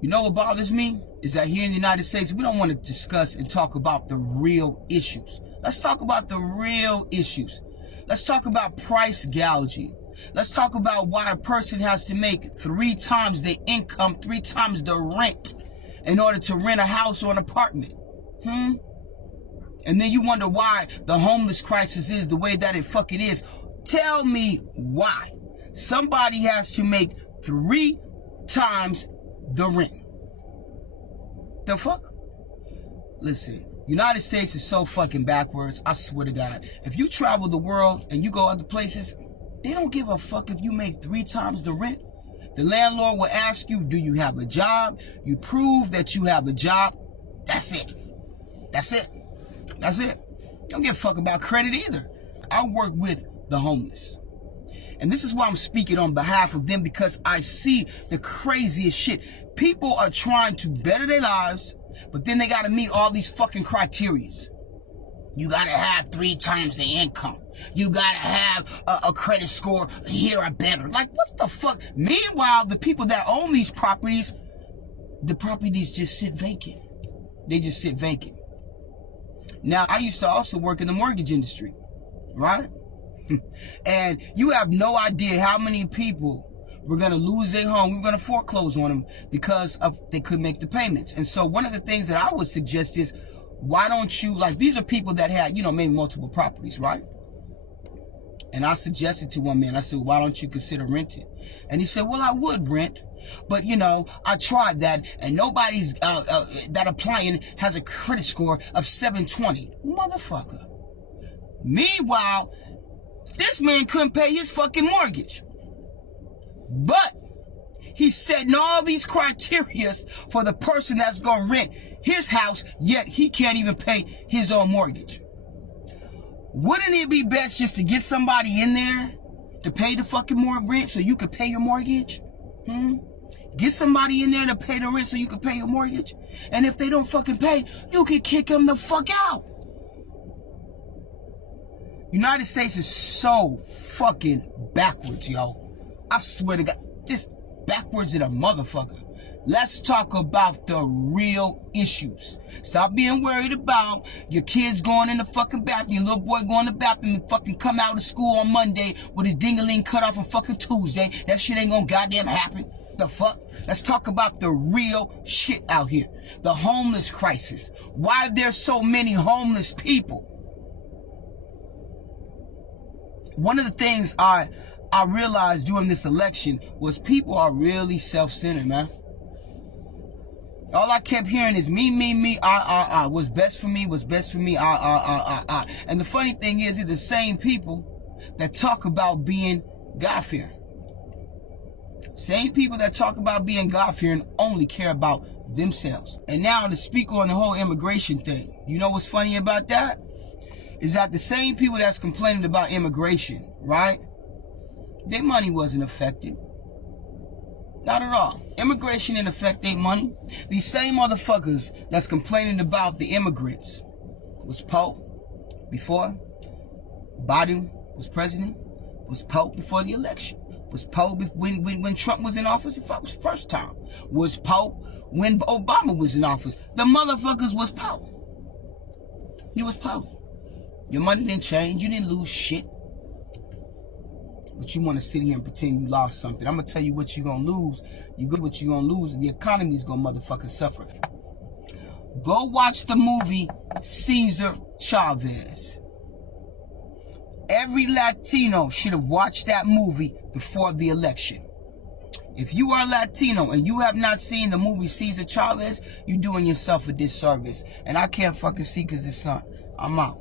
You know what bothers me? Is that here in the United States, we don't want to discuss and talk about the real issues. Let's talk about the real issues. Let's talk about price gouging. Let's talk about why a person has to make 3 times their income, 3 times the rent in order to rent a house or an apartment. And then you wonder why the homeless crisis is the way that it fucking is. Tell me why. Somebody has to make 3 times the rent. The fuck? Listen, United States is so fucking backwards, I swear to God. If you travel the world and you go other places, they don't give a fuck if you make 3 times the rent. The landlord will ask you, do you have a job? You prove that you have a job. That's it. That's it. That's it. Don't give a fuck about credit either. I work with the homeless. And this is why I'm speaking on behalf of them, because I see the craziest shit. People are trying to better their lives, but then they got to meet all these fucking criterias. You got to have 3 times the income. You got to have a credit score here or better. Like, what the fuck? Meanwhile, the people that own these properties, the properties just sit vacant. They just sit vacant. Now, I used to also work in the mortgage industry, right? And you have no idea how many people were going to lose their home. We were going to foreclose on them because they couldn't make the payments. And so one of the things that I would suggest is, why don't you, like, these are people that had, maybe multiple properties, right? And I suggested to one man, I said, why don't you consider renting? And he said, well, I would rent, but I tried that, and nobody's that applying has a credit score of 720. Motherfucker. Meanwhile, this man couldn't pay his fucking mortgage. But he's setting all these criterias for the person that's going to rent his house, yet he can't even pay his own mortgage. Wouldn't it be best just to get somebody in there to pay the fucking more rent so you could pay your mortgage? Get somebody in there to pay the rent so you could pay your mortgage. And if they don't fucking pay, you can kick them the fuck out. United States is so fucking backwards, yo. I swear to God, just backwards in a motherfucker. Let's talk about the real issues. Stop being worried about your kids going in the fucking bathroom, your little boy going to the bathroom and fucking come out of school on Monday with his ding-a-ling cut off on fucking Tuesday. That shit ain't gonna goddamn happen. The fuck? Let's talk about the real shit out here. The homeless crisis. Why there's so many homeless people. One of the things I realized during this election was people are really self-centered, man. All I kept hearing is me, I. What's best for me, what's best for me, I. And the funny thing is, they're the same people that talk about being God-fearing. Same people that talk about being God-fearing only care about themselves. And now to speak on the whole immigration thing, you know what's funny about that? Is that the same people that's complaining about immigration, right? Their money wasn't affected. Not at all. Immigration didn't affect their money. These same motherfuckers that's complaining about the immigrants was Pope before Biden was president, was Pope before the election, was Pope when Trump was in office the first time, was Pope when Obama was in office. The motherfuckers was Pope. You was Pope. Your money didn't change. You didn't lose shit. But you want to sit here and pretend you lost something. I'm going to tell you what you're going to lose. You get what you're going to lose, and the economy's going to motherfucking suffer. Go watch the movie Cesar Chavez. Every Latino should have watched that movie before the election. If you are Latino and you have not seen the movie Cesar Chavez, you're doing yourself a disservice. And I can't fucking see because it's son. I'm out.